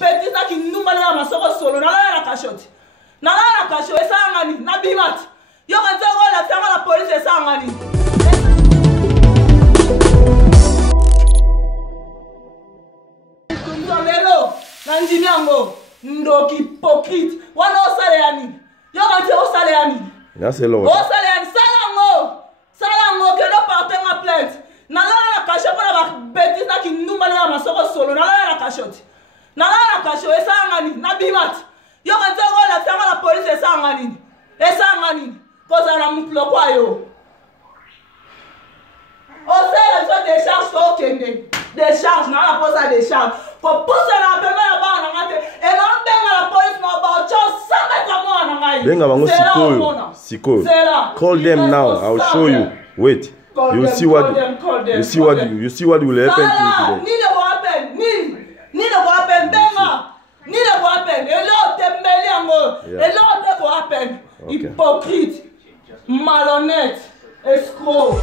bêtise na ki ndumba na masoko solo na la cachette. Na la cachette esangani na bimat. Yo ka tsoko la tsanga la police esangani. Kunzamelo na ndimiango ndoki hypocrite. Wana osale yani. Yo ka tsoko osale yani. Na c'est long. Osale yani salango. Salango que no porter ma plainte. Na la cachette pour la bêtise na ki ndumba na masoko solo na la cachette. Na la cachette esangani na bimat. Yo ka tsoko la tsanga la police esangani. Esangani. Koza na mutlo kwa yo. Ose la décharge to kende. Décharge na la pose à décharge. Pour pousser la peme la ba na ngate. Et na benga la police na ba cho sameta mo na ngai. Benga bango sikoyo. Call them now. I'll show you. Wait. You see what will happen to you today. Ni ne ko happen. Ni ne ko happen benga. Ni ne ko happen. Elo tembeli ango. Elo te ko happen. Hypocrite. Malhonnête, escroc.